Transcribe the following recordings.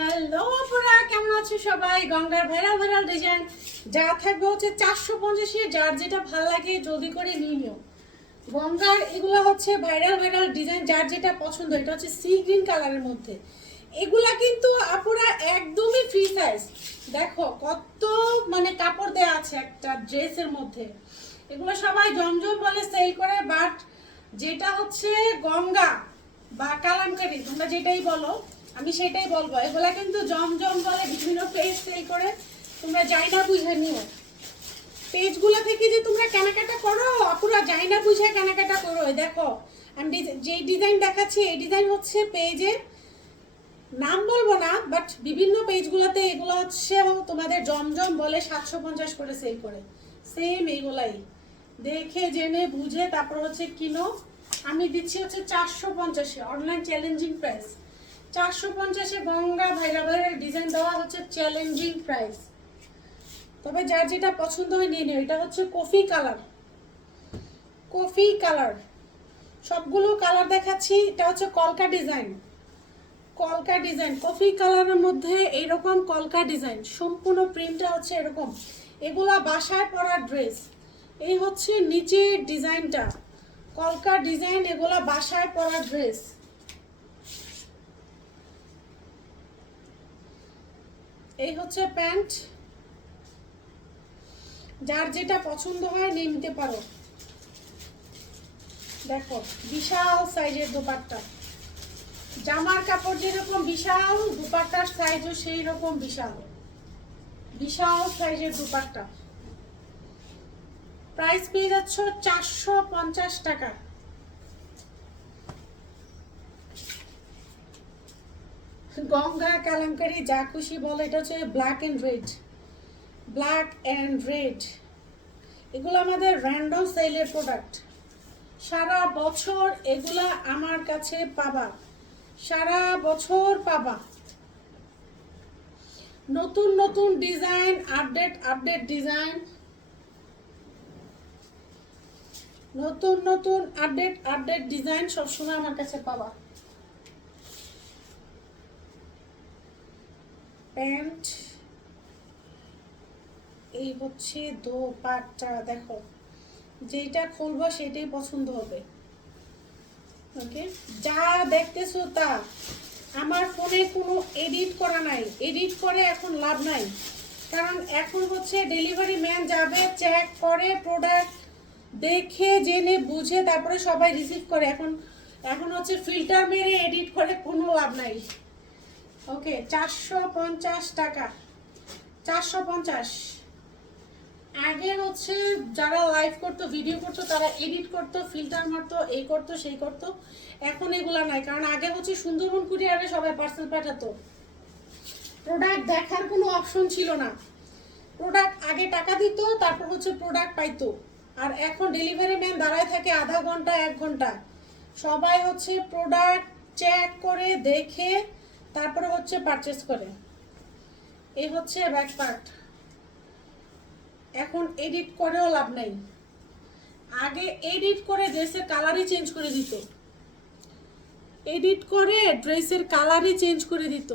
Hello আপুরা কেমন আছো সবাই? গঙ্গার ভাইরাল ভাইরাল ডিজাইন যা থাকবে হচ্ছে চারশো পঞ্চাশে যার যেটা ভালো লাগে জলদি করে নিয়ে নিও। গঙ্গার এগুলো হচ্ছে ভাইরাল ভাইরাল ডিজাইন যার যেটা পছন্দ, এটা হচ্ছে সি গ্রিন কালারের মধ্যে। এগুলা কিন্তু আপুরা একদমই ফ্রি সাইজ দেখো, কত মানে কাপড় দেয়া আছে একটা ড্রেসের মধ্যে। এগুলো সবাই জমজম বলে সেল করে বাট যেটা হচ্ছে গঙ্গা বা কালামকারি, তোমরা যেটাই বলো আমি সেটাই বলব। এগুলা কিন্তু জমজম বলে বিভিন্ন পেজ সেল করে, তোমরা যাই না বুঝে নিও। পেজগুলো থেকে যে তোমরা কেনাকাটা করো, আপুরা যাই না বুঝে কেনাকাটা করো। দেখো, আমি যে ডিজাইন দেখাচ্ছি, এই ডিজাইন হচ্ছে পেজে নাম বলব না বাট বিভিন্ন পেজগুলোতে এগুলো হচ্ছে তোমাদের জমজম বলে সাতশো পঞ্চাশ করে সেল করে। সেম এইগুলাই। দেখে, জেনে, বুঝে তারপর হচ্ছে কিনো। আমি দিচ্ছি হচ্ছে চারশো পঞ্চাশে অনলাইন চ্যালেঞ্জিং প্রাইস চারশো পঞ্চাশে গঙ্গা ভাইরা ডিজাইন দেওয়া হচ্ছে চ্যালেঞ্জিং প্রাইস তবে যার যেটা পছন্দ হয় নিয়ে নিও এটা হচ্ছে কফি কালার কফি কালার সবগুলো কালার দেখাচ্ছি। এটা হচ্ছে কলকা ডিজাইন কলকা ডিজাইন কফি কালারের মধ্যে এইরকম কলকা ডিজাইন সম্পূর্ণ প্রিন্টটা হচ্ছে এরকম। এগুলা বাসায় পরার ড্রেস এই হচ্ছে নিচের ডিজাইনটা কলকা ডিজাইন এগুলা বাসায় পরার ড্রেস এই হচ্ছে প্যান্ট। যার যেটা পছন্দ হয় নিয়ে নিতে পারো। দেখো, বিশাল সাইজের দোপাট্টা। জামার কাপড় যেরকম বিশাল, দুপাট্টার সাইজও সেই রকম বিশাল। বিশাল সাইজের দুপাট্টা। প্রাইস পেয়ে যাচ্ছ চারশো পঞ্চাশ টাকা। গঙ্গা কালামকারি যা খুশি বলে, এটা হচ্ছে black and red black and red এগুলো আমাদের র্যান্ডম সেলের প্রোডাক্ট সারা বছর এগুলা আমার কাছে পাবা। সারা বছর পাবা। নতুন নতুন ডিজাইন আপডেট আপডেট ডিজাইন নতুন নতুন আপডেট আপডেট ডিজাইন সবসময় আমার কাছে পাবা। প্যান্ট। এই হচ্ছে দোপাট্টা, দেখো। যেটা খুলবো সেটাই পছন্দ হবে। ওকে যা দেখতেছো তা। আমার ফোনে কোনো এডিট করা নাই। এডিট করে এখন লাভ নাই। কারণ এখন হচ্ছে ডেলিভারি ম্যান যাবে চেক করে প্রোডাক্ট দেখে, জেনে, বুঝে, তারপরে সবাই রিসিভ করে। এখন এখন হচ্ছে ফিল্টার মেরে এডিট করে কোনো লাভ নাই। ওকে চারশো পঞ্চাশ টাকা। চারশো পঞ্চাশ। আগে হচ্ছে যারা লাইভ করতো ভিডিও করতো, তারা এডিট করতো ফিল্টার মারতো এই করতো, সেই করতো। এখন এগুলা নাই, কারণ আগে হচ্ছে সুন্দরবন কুরিয়ারে সবাই পার্সেল পাঠাতো। প্রোডাক্ট দেখার কোনো অপশন ছিল না। প্রোডাক্ট আগে টাকা দিত, তারপর হচ্ছে প্রোডাক্ট পাইতো। আর এখন ডেলিভারি ম্যান দাঁড়ায় থাকে আধা ঘণ্টা, এক ঘণ্টা। সবাই হচ্ছে প্রোডাক্ট চেক করে, দেখে তারপরে হচ্ছে পারচেস করে। এই হচ্ছে ব্যাক পার্ট এখন এডিট করেও লাভ নাই। আগে এডিট করে ড্রেসের কালারই চেঞ্জ করে দিত। এডিট করে ড্রেসের কালারই চেঞ্জ করে দিত।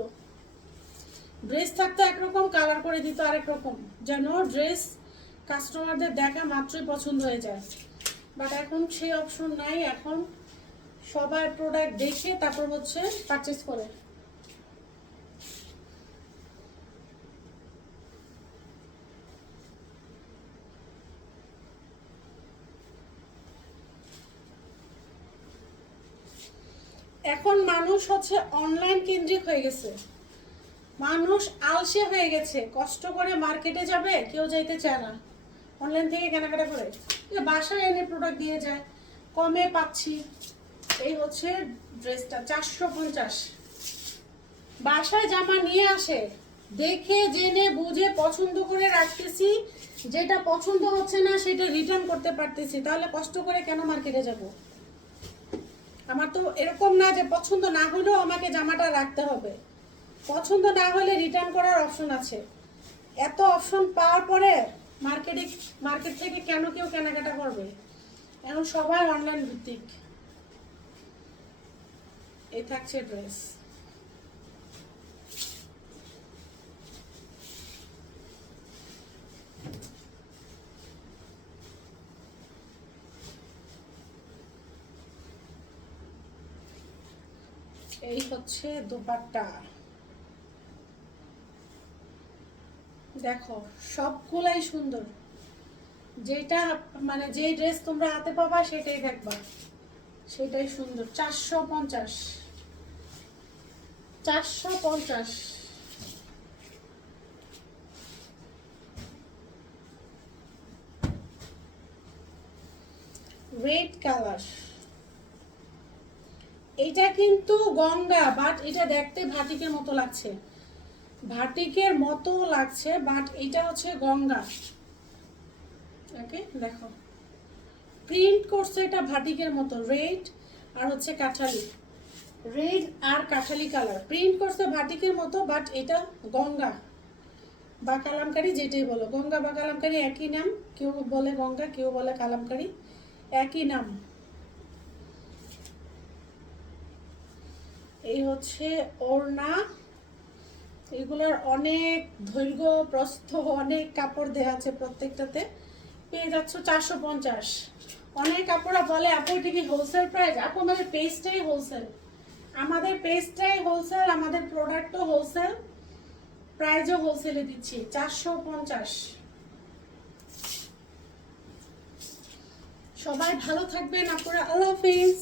ড্রেস থাকতো একরকম কালার করে দিত আরেক রকম। যেন ড্রেস কাস্টমারদের দেখা মাত্রই পছন্দ হয়ে যায়। বাট এখন সেই অপশন নাই। এখন সবাই প্রোডাক্ট দেখে তারপর হচ্ছে পারচেস করে। এখন মানুষ হচ্ছে অনলাইন কেন্দ্রিক হয়ে গেছে। মানুষ আলসে হয়ে গেছে। কষ্ট করে মার্কেটে যাবে, কেউ যাইতে চায় না। অনলাইন থেকে কেনাকাটা করে। বাসায় এনে প্রোডাক্ট দিয়ে যায়। কমে পাচ্ছি। এই হচ্ছে ড্রেসটা চারশো পঞ্চাশ। বাসায় জামা নিয়ে আসে। দেখে, জেনে, বুঝে, পছন্দ করে রাখতেছি। যেটা পছন্দ হচ্ছে না, সেটা রিটার্ন করতে পারতেছি। তাহলে কষ্ট করে কেন মার্কেটে যাব? আমার তো এরকম না যে পছন্দ না হলেও আমাকে জামাটা রাখতে হবে। পছন্দ না হলে রিটার্ন করার অপশন আছে। এত অপশন পাওয়ার পরে মার্কেটে মার্কেট থেকে কেন কেউ কেনাকাটা করবে? এখন সবাই অনলাইন ভিত্তিক। এ থাকছে ড্রেস এই হচ্ছে দোপাট্টা। দেখো, সবগুলাই সুন্দর। যেটা মানে যে ড্রেস তোমরা হাতে পাবা, সেটাই দেখবা। সেটাই সুন্দর। চারশো পঞ্চাশ। চারশো পঞ্চাশ। Red colour. এটা কিন্তু গঙ্গা বাট এটা দেখতে ভাটিকের মতো লাগছে। ভাটিকের মতো লাগছে বাট এটা হচ্ছে গঙ্গা। ওকে দেখো। প্রিন্ট করছে এটা ভাটিকের মতো রেড আর হচ্ছে কাঠালি। রেড আর কাঠালি কালার প্রিন্ট করছে ভাটিকের মতো বাট এটা গঙ্গা। বা কালামকারি যেটাই বলো। গঙ্গা বা কালামকারি একই নাম। কেউ বলে গঙ্গা, কেউ বলে কালামকারি একই নাম। এই হচ্ছে ওড়না। এগুলোর অনেক দৈর্ঘ্য, প্রস্থ, অনেক কাপড় দেওয়া আছে প্রত্যেকটাতে। পেয়ে যাচ্ছ চারশো পঞ্চাশ। অনেক কাপড়রা বলে, আপু, এটা কি হোলসেল প্রাইস আপু, আমাদের পেজটাই হোলসেল আমাদের পেজটাই হোলসেল আমাদের প্রোডাক্টও হোলসেল প্রাইজও হোলসেলে দিচ্ছি, চারশো পঞ্চাশ। সবাই ভালো থাকবেন আপনারা আল্লাহ হাফিজ।